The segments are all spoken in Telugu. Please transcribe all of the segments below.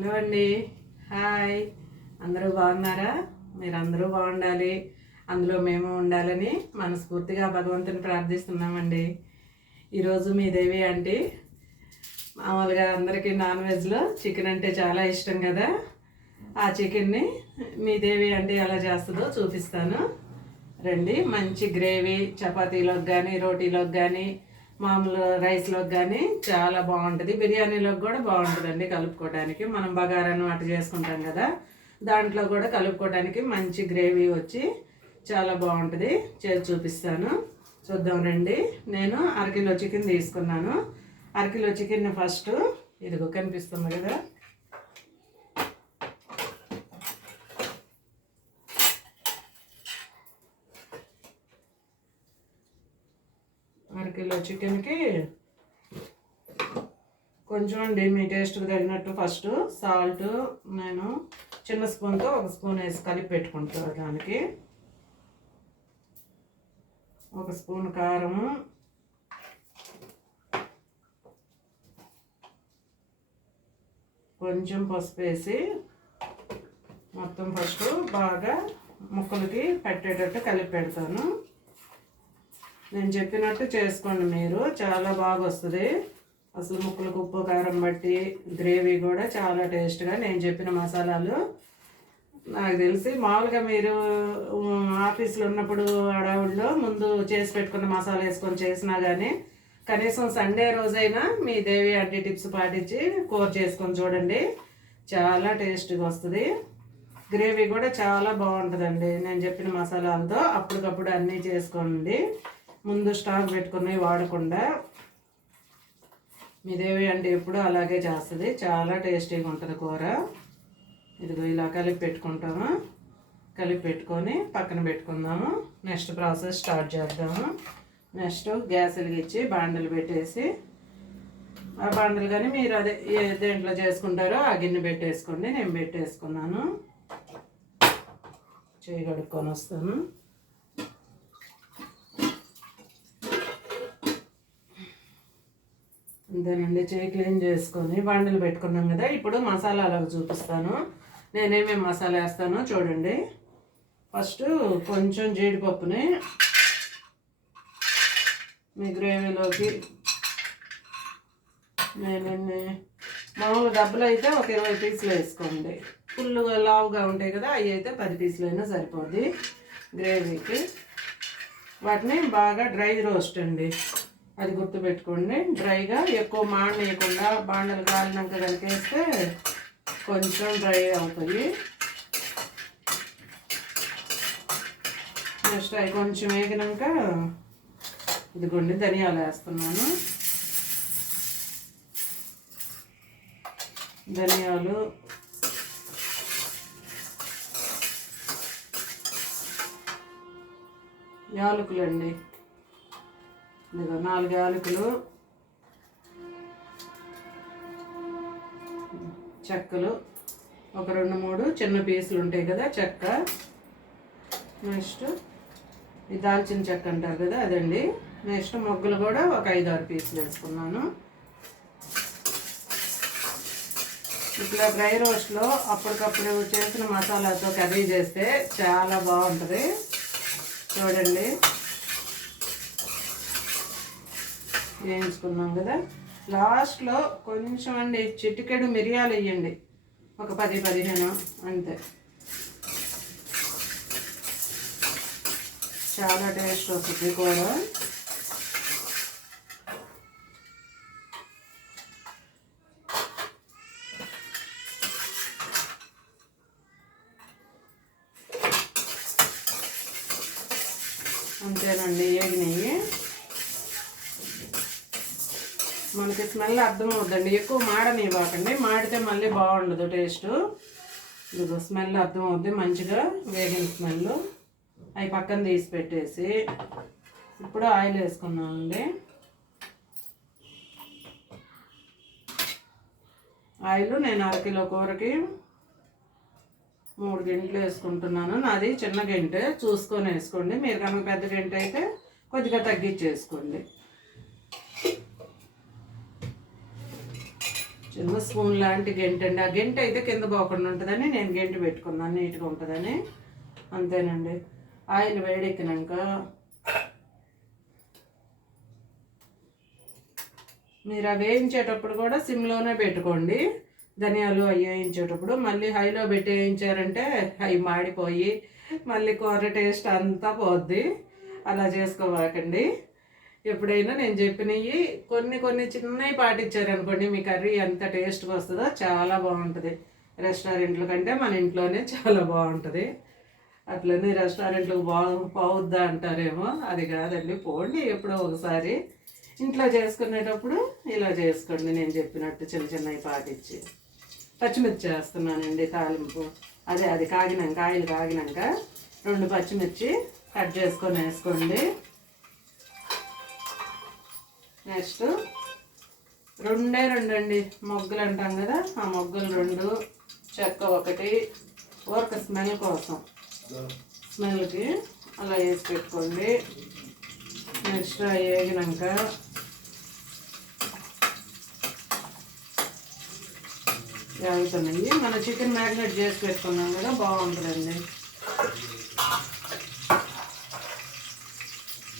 హలో అండి. హాయ్. అందరూ బాగున్నారా? మీరు అందరూ బాగుండాలి. అందులో మేము ఉండాలని మనస్ఫూర్తిగా భగవంతుని ప్రార్థిస్తున్నామండి. ఈరోజు మీ దేవి ఆంటీ మామూలుగా అందరికీ నాన్ వెజ్లో చికెన్ అంటే చాలా ఇష్టం కదా. ఆ చికెన్ని మీ దేవి అంటే ఎలా చేస్తుందో చూపిస్తాను. రండి మంచి గ్రేవీ చపాతీలోకి కానీ రోటీలోకి కానీ మామూలు రైస్లోకి కానీ చాలా బాగుంటుంది. బిర్యానీలోకి కూడా బాగుంటుందండి కలుపుకోవడానికి మనం బగారాను అటు చేసుకుంటాం కదా దాంట్లో కూడా కలుపుకోవడానికి మంచి గ్రేవీ వచ్చి చాలా బాగుంటుంది. చేసి చూపిస్తాను. చూద్దాం రండి. నేను అరకిలో చికెన్ తీసుకున్నాను. అరకిలో చికెన్ ఫస్ట్ ఇదిగో కనిపిస్తుంది కదా. కిలో చికెన్కి కొంచెం అండి మీ టేస్ట్కి తగినట్టు ఫస్ట్ సాల్ట్ నేను చిన్న స్పూన్తో ఒక స్పూన్ వేసి కలిపి పెట్టుకుంటాను దానికి. ఒక స్పూన్ కారము కొంచెం పసుపు వేసి మొత్తం ఫస్ట్ బాగా ముక్కలకి పెట్టేటట్టు కలిపి పెడతాను. నేను చెప్పినట్టు చేసుకోండి మీరు. చాలా బాగా వస్తుంది అసలు ముక్కలకు ఉప్పు కారం బట్టి గ్రేవీ కూడా చాలా టేస్ట్గా నేను చెప్పిన మసాలాలు. నాకు తెలిసి మామూలుగా మీరు ఆఫీస్లో ఉన్నప్పుడు అడవుల్లో ముందు చేసి పెట్టుకున్న మసాలా వేసుకొని చేసినా కానీ కనీసం సండే రోజైనా మీ దేవి అడ్డి టిప్స్ పాటించి కూర చేసుకొని చూడండి. చాలా టేస్ట్గా వస్తుంది. గ్రేవీ కూడా చాలా బాగుంటుందండి. నేను చెప్పిన మసాలాలతో అప్పటికప్పుడు అన్నీ చేసుకోండి. ముందు స్టాక్ పెట్టుకుని వాడకుండా మీదేవి అంటే ఎప్పుడు అలాగే చేస్తుంది. చాలా టేస్టీగా ఉంటుంది కూర. ఇదిగో ఇలా కలిపి పెట్టుకుంటాము. కలిపి పెట్టుకొని పక్కన పెట్టుకుందాము. నెక్స్ట్ ప్రాసెస్ స్టార్ట్ చేద్దాము. నెక్స్ట్ గ్యాస్ వెలిగించి బాండలు పెట్టేసి ఆ బాండలు కానీ మీరు అదే ఏ దేంట్లో చేసుకుంటారో ఆ గిన్నె పెట్టేసుకోండి. నేను పెట్టేసుకున్నాను. చేయి కడుక్కొని వస్తాను. అంతేనండి చేయి క్లీన్ చేసుకొని బండలు పెట్టుకున్నాం కదా ఇప్పుడు మసాలాలకు చూపిస్తాను. నేనేమేమి మసాలా వేస్తానో చూడండి. ఫస్ట్ కొంచెం జీడిపప్పుని మీ గ్రేవీలోకి నేనండి మామూలు డబ్బులు అయితే ఒక ఇరవై పీసులు వేసుకోండి. ఫుల్గా లావుగా ఉంటాయి కదా అవి అయితే పది పీసులు అయినా సరిపోద్ది గ్రేవీకి. వాటిని బాగా డ్రై రోస్ట్ అండి. అది గుర్తుపెట్టుకోండి. డ్రైగా ఎక్కువ మాడనీయకుండా బాండలు కాలినాక కలిపేస్తే కొంచెం డ్రై అవుతుంది నెక్స్ట్ అవి కొంచెం వేగినాక ఇదిగోండి ధనియాలు వేస్తున్నాను. ధనియాలు యాలకులండి. ఇదిగో నాలుగు యాలకులు చెక్కలు ఒక రెండు మూడు చిన్న పీసులు ఉంటాయి కదా చెక్క. నెక్స్ట్ ఈ దాల్చిన చెక్క అంటారు కదా అదండి. నెక్స్ట్ మొగ్గులు కూడా ఒక ఐదు ఆరు పీసులు వేసుకున్నాను. ఇట్లా డ్రై రోస్ట్లో అప్పటికప్పుడు చేసిన మసాలాతో కర్రీ చేస్తే చాలా బాగుంటుంది. చూడండి. వేయించుకున్నాం కదా. లాస్ట్లో కొంచెం అండి చిటికెడు మిరియాలు వేయండి. ఒక పది పదిహేను అంతే. చాలా టేస్ట్ వస్తుంది కూడా అంతేనండి ఏగినాయి మనకి స్మెల్ అర్థం అవుద్దండి ఎక్కువ మాడనివ్వకండి మాడితే మళ్ళీ బాగుండదు టేస్ట్. ఇదిగో స్మెల్ అర్థమవుద్ది. మంచిగా వేగిన స్మెల్. అవి పక్కన తీసి పెట్టేసి ఇప్పుడు ఆయిల్ వేసుకున్నామండి ఆయిల్ నేను అరకిలో కూరకి మూడు గంటలు వేసుకుంటున్నాను. నాది చిన్న గంటె. చూసుకొని వేసుకోండి. మీరు కనుక పెద్ద గంట అయితే కొద్దిగా తగ్గించేసుకోండి. చిన్న స్పూన్ లాంటి గెంట అండి ఆ గెంట అయితే కింద పోకుండా ఉంటుందని నేను గెంట పెట్టుకున్నాను. నీట్గా ఉంటుందని. అంతేనండి. ఆయిల్ వేడెక్కినాక మీరు అవి వేయించేటప్పుడు కూడా సిమ్లోనే పెట్టుకోండి. ధనియాలు అవి వేయించేటప్పుడు మళ్ళీ హైలో పెట్టి వేయించారంటే అవి మాడిపోయి మళ్ళీ కూర టేస్ట్ అంతా పోద్ది. అలా చేసుకోవాకండి. ఎప్పుడైనా నేను చెప్పినవి కొన్ని కొన్ని చిన్నవి పాటించారనుకోండి మీ కర్రీ ఎంత టేస్ట్గా వస్తుందో చాలా బాగుంటుంది. రెస్టారెంట్ల కంటే మన ఇంట్లోనే చాలా బాగుంటుంది. అట్లనే రెస్టారెంట్లకు బా పోవద్దా అంటారేమో అది కాదండి పోండి ఎప్పుడో ఒకసారి. ఇంట్లో చేసుకునేటప్పుడు ఇలా చేసుకోండి నేను చెప్పినట్టు చిన్న చిన్నవి పాటించి పచ్చిమిర్చి వేస్తున్నానండి తాలింపు. అదే అది కాగినాక ఆయిల్ కాగినాక రెండు పచ్చిమిర్చి కట్ చేసుకొని వేసుకోండి. నెక్స్ట్ రెండే రెండు అండి మొగ్గులు అంటాం కదా ఆ మొగ్గలు రెండు చెక్క ఒకటి ఊరక స్మెల్ కోసం. స్మెల్కి అలా వేసి పెట్టుకోండి. నెక్స్ట్ అవి వేగినాక వేగుతున్నాయి మన చికెన్ మ్యారినేట్ చేసి పెట్టుకున్నాం కదా బాగుంటుందండి.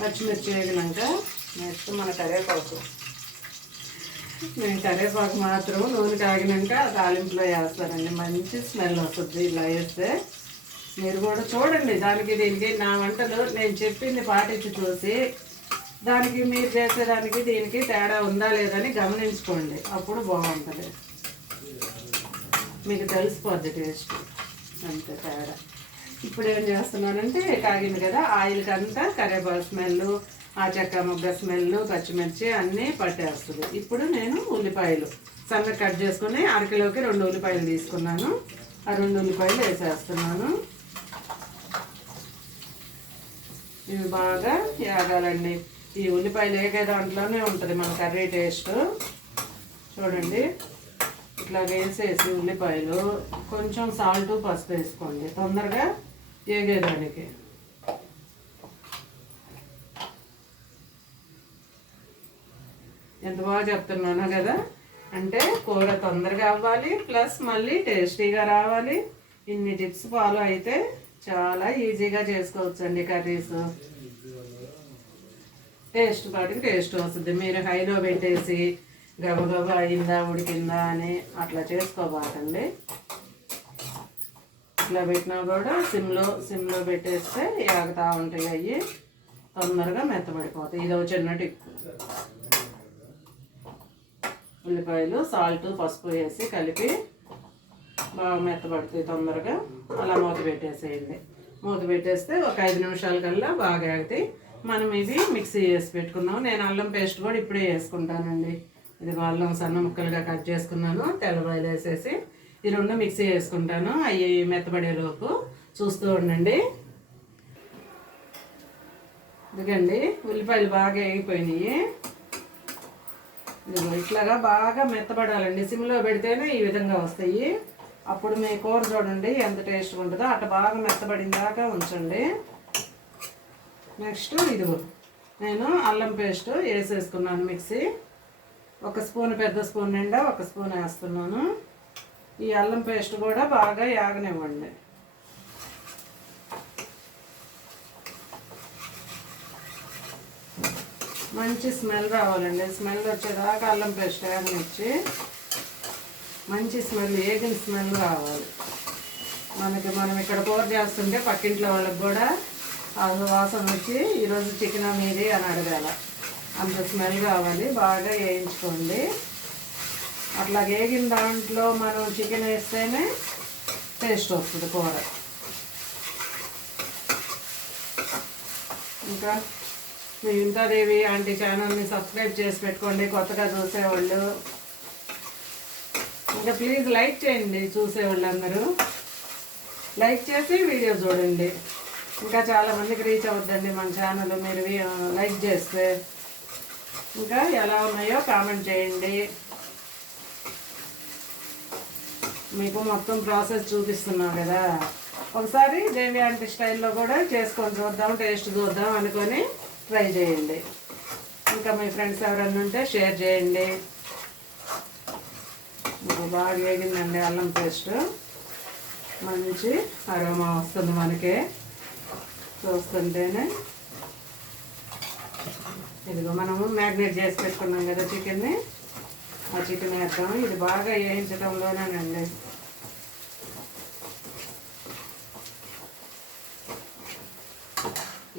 పచ్చిమిర్చి వేగినాక నెక్స్ట్ మన కరివేపాకు. నేను కరివేపాకు మాత్రం నూనె కాగినాక తాలింపులో వేస్తానండి. మంచి స్మెల్ వస్తుంది ఇలా వేస్తే. మీరు కూడా చూడండి దానికి దీనికి నా వంటలు నేను చెప్పింది పాటించి చూసి దానికి మీరు చేసేదానికి దీనికి తేడా ఉందా లేదని గమనించుకోండి. అప్పుడు బాగుంటుంది. మీకు తెలిసిపోద్ది టేస్ట్. అంతే తేడా. ఇప్పుడు ఏం చేస్తున్నానంటే కాగింది కదా ఆయిల్కి అంతా కరివేపాకు స్మెల్ ఆ చెక్క ముగ్గ స్మెల్ పచ్చిమిర్చి అన్నీ పట్టేస్తుంది. ఇప్పుడు నేను ఉల్లిపాయలు. సన్న కట్ చేసుకుని అరకిలోకి రెండు ఉల్లిపాయలు తీసుకున్నాను. ఆ రెండు ఉల్లిపాయలు వేసేస్తున్నాను. ఇవి బాగా యాగాలండి. ఈ ఉల్లిపాయలు ఏగే దాంట్లోనే ఉంటుంది మన కర్రీ టేస్ట్. చూడండి. ఇట్లా వేసేసి ఉల్లిపాయలు. కొంచెం సాల్ట్ పసుపు వేసుకోండి. తొందరగా ఏగేదానికి. బాగా చెప్తున్నాను కదా? అంటే కూర తొందరగా అవ్వాలి ప్లస్ మళ్ళీ టేస్టీగా రావాలి. ఇన్ని టిప్స్ ఫాలో అయితే చాలా ఈజీగా చేసుకోవచ్చు అండి కర్రీస్. టేస్ట్ పాటికి టేస్ట్ వస్తుంది. మీరు హైలో పెట్టేసి గబగబా అయిందా ఉడికిందా అని అట్లా చేసుకోబాకండి. ఇట్లా పెట్టినా కూడా సిమ్లో సిమ్లో పెట్టేస్తే ఆగుతూ ఉంటాయి అవి తొందరగా మెత్తబడిపోతాయి. ఇది ఒక చిన్న టిప్. ఉల్లిపాయలు సాల్ట్ పసుపు వేసి కలిపి బాగా మెత్తబడుతాయి తొందరగా. అలా మూత పెట్టేసేయండి. మూత పెట్టేస్తే ఒక ఐదు నిమిషాల కల్లా బాగా ఆగుతాయి. మనం ఇది మిక్సీ వేసి పెట్టుకుందాం నేను అల్లం పేస్ట్ కూడా ఇప్పుడే వేసుకుంటానండి. ఇది అల్లం సన్న ముక్కలుగా కట్ చేసుకున్నాను. తెల్లబాయలు వేసేసి ఈ రెండు మిక్సీ వేసుకుంటాను. అవి మెత్తబడేలోపు చూస్తూ ఉండండి. ఇదిగండి ఉల్లిపాయలు బాగా వేగిపోయినాయి. ఇట్లాగా బాగా మెత్తబడాలండి. సిమ్లో పెడితేనే ఈ విధంగా వస్తాయి. అప్పుడు మీ కూర చూడండి ఎంత టేస్ట్ ఉంటుందో. అట్లా బాగా మెత్తబడిన దాకా ఉంచండి. నెక్స్ట్ ఇదిగో నేను అల్లం పేస్ట్ వేసేసుకున్నాను మిక్సీ. ఒక స్పూన్ పెద్ద స్పూన్ నిండా ఒక స్పూన్ వేస్తున్నాను. ఈ అల్లం పేస్ట్ కూడా బాగా యాగనివ్వండి. మంచి స్మెల్ రావాలండి. స్మెల్ వచ్చేదాకా అల్లం పేస్ట్ వేగనిచ్చి మంచి స్మెల్ ఏగిన స్మెల్ రావాలి. మనకి మనం ఇక్కడ కూర చేస్తుంటే పక్కింట్లో వాళ్ళకి కూడా ఆ వాసన వచ్చి ఈరోజు చికెన్ మీది అని అడగాల. అంత స్మెల్ కావాలి. బాగా వేయించుకోండి. అట్లా వేగిన దాంట్లో మనం చికెన్ వేస్తేనే టేస్ట్ వస్తుంది కూర. ఇంకా మీ ఇంతాదేవి ఆంటీ ఛానల్ని సబ్స్క్రైబ్ చేసి పెట్టుకోండి కొత్తగా చూసేవాళ్ళు. ఇంకా ప్లీజ్ లైక్ చేయండి చూసేవాళ్ళు అందరూ లైక్ చేసి వీడియో చూడండి. ఇంకా చాలా మందికి రీచ్ అవుద్దండి మన ఛానల్ మీరు లైక్ చేస్తే. ఇంకా ఎలా ఉన్నాయో కామెంట్ చేయండి. మీకు మొత్తం ప్రాసెస్ చూపిస్తున్నాం కదా. ఒకసారి దేవి ఆంటీ స్టైల్లో కూడా చేసుకొని చూద్దాం టేస్ట్ చూద్దాం అనుకొని ట్రై చేయండి. ఇంకా మీ ఫ్రెండ్స్ ఎవరన్నా ఉంటే షేర్ చేయండి. బాగా వేగిందండి అల్లం పేస్ట్. మంచి అరోమా వస్తుంది మనకి. చూస్తుంటేనే. ఇదిగో మనము మ్యాగ్నేట్ చేసి పెట్టుకున్నాం కదా చికెన్ని ఆ చికెన్ వేద్దాం. ఇది బాగా వేయించడంలోనేనండి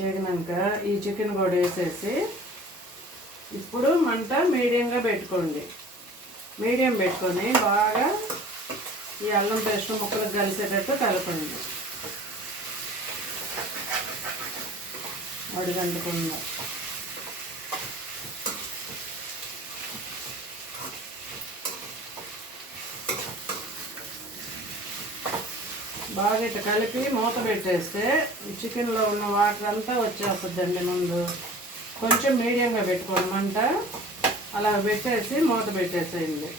వేగినాక ఈ చికెన్ కూడా వేసేసి ఇప్పుడు మంట మీడియంగా పెట్టుకోండి. మీడియం పెట్టుకొని బాగా ఈ అల్లం పేస్ట్ ముక్కలకు కలిసేటట్టు కలపండి. అడుగంటకుండా. బాగా ఇట్లా కలిపి మూత పెట్టేస్తే ఈ చికెన్లో ఉన్న వాటర్ అంతా వచ్చేస్తుందండి ముందు. కొంచెం మీడియంగా పెట్టుకోమంట అలా పెట్టేసి మూత పెట్టేసేయండి.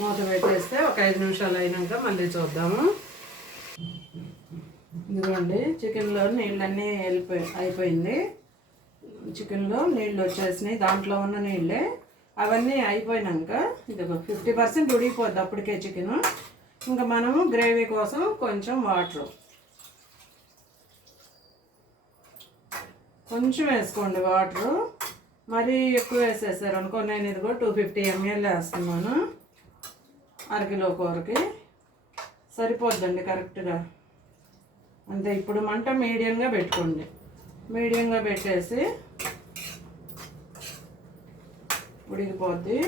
మూత పెట్టేస్తే ఒక ఐదు నిమిషాలు అయినాక మళ్ళీ చూద్దాము. ఇదిగోండి చికెన్లో నీళ్ళన్నీ వెళ్ళిపోయి అయిపోయింది. చికెన్లో నీళ్ళు వచ్చేసినాయి దాంట్లో ఉన్న నీళ్ళే. అవన్నీ అయిపోయినాక ఇది ఫిఫ్టీ పర్సెంట్ ఉడికిపోద్ది అప్పటికే చికెను. ఇంకా మనము గ్రేవీ కోసం కొంచెం వాటర్. కొంచెం వేసుకోండి వాటరు. మరీ ఎక్కువ వేసేసారు అనుకో నేను ఇదిగో టూ ఫిఫ్టీ ఎంఎల్ వేస్తున్నాను. అరకిలో కూరకి సరిపోద్దండి కరెక్ట్గా. అంతే ఇప్పుడు మంట మీడియంగా పెట్టుకోండి. మీడియంగా పెట్టేసి ఉడికిపోద్ది.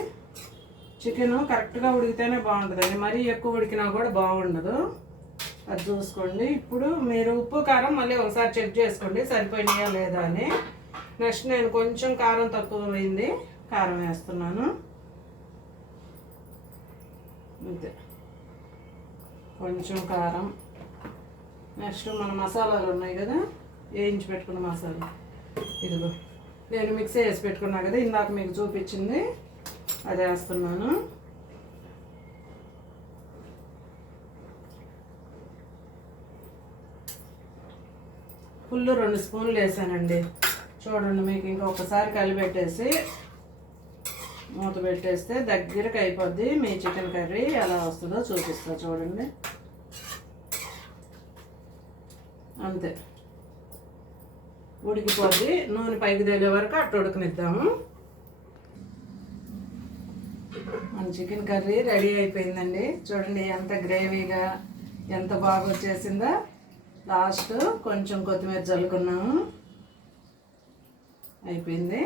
చికెన్ కరెక్ట్గా ఉడికితేనే బాగుంటుందండి. మరీ ఎక్కువ ఉడికినా కూడా బాగుండదు. అది చూసుకోండి. ఇప్పుడు మీరు ఉప్పు కారం మళ్ళీ ఒకసారి చెక్ చేసుకోండి. సరిపోయినాయా లేదా అని. నెక్స్ట్ నేను కొంచెం కారం తక్కువ అయింది కారం వేస్తున్నాను. అంతే. కొంచెం కారం. నెక్స్ట్ మన మసాలాలు ఉన్నాయి కదా. వేయించి పెట్టుకున్న మసాలా. ఇదిగో. నేను మిక్సీ వేసి పెట్టుకున్నా కదా. ఇందాక మీకు చూపించింది. అది వేస్తున్నాను. ఫుల్ రెండు స్పూన్లు వేసానండి. చూడండి మీకు ఇంకొకసారి కలిపెట్టేసి మూత పెట్టేస్తే దగ్గరకు అయిపోద్ది. మీ చికెన్ కర్రీ ఎలా వస్తుందో చూపిస్తా చూడండి. అంతే. ఉడికిపోద్ది. నూనె పైకి తేలే వరకు అట్టు ఉడకనిద్దాము. మన చికెన్ కర్రీ రెడీ అయిపోయిందండి. చూడండి ఎంత గ్రేవీగా ఎంత బాగా వచ్చేసిందో. లాస్ట్ కొంచెం కొత్తిమీర చల్లుకున్నాము. అయిపోయింది.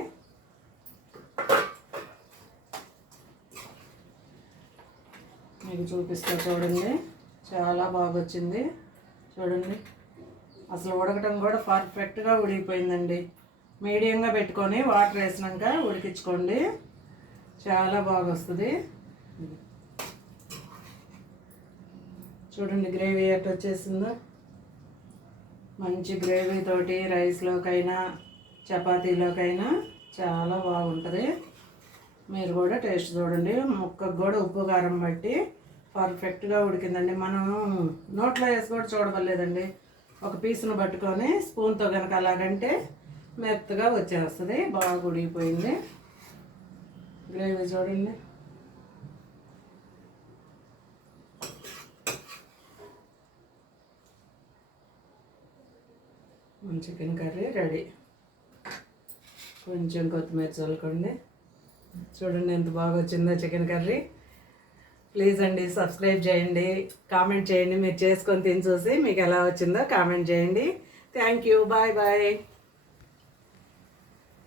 మీకు చూపిస్తా చూడండి. చాలా బాగా వచ్చింది. చూడండి. అసలు ఉడకటం కూడా పర్ఫెక్ట్గా ఉడికిపోయిందండి. మీడియంగా పెట్టుకొని వాటర్ వేసినాక ఉడికించుకోండి. చాలా బాగా వస్తుంది చూడండి గ్రేవీ ఎట్ వచ్చేసిందో మంచి గ్రేవీ తోటి రైస్లోకైనా చపాతీలోకైనా చాలా బాగుంటుంది. మీరు కూడా టేస్ట్ చూడండి. ముక్కకు కూడా ఉప్పు కారం బట్టి పర్ఫెక్ట్గా ఉడికిందండి. మనం నోట్లో వేసి కూడా చూడవలేదండి ఒక పీస్ను పట్టుకొని స్పూన్తో కనుక అలాగంటే మెత్తగా వచ్చేస్తుంది. బాగా ఉడికిపోయింది. గ్రేవీ చూడండి చికెన్ కర్రీ రెడీ కొంచెం కొత్తిమీర చల్లుకోండి. చూడండి ఎంత బాగా వచ్చిందో చికెన్ కర్రీ ప్లీజ్ అండి సబ్స్క్రైబ్ చేయండి. కామెంట్ చేయండి. మీరు చేసుకొని తిని చూసి మీకు ఎలా వచ్చిందో కామెంట్ చేయండి. Thank you bye bye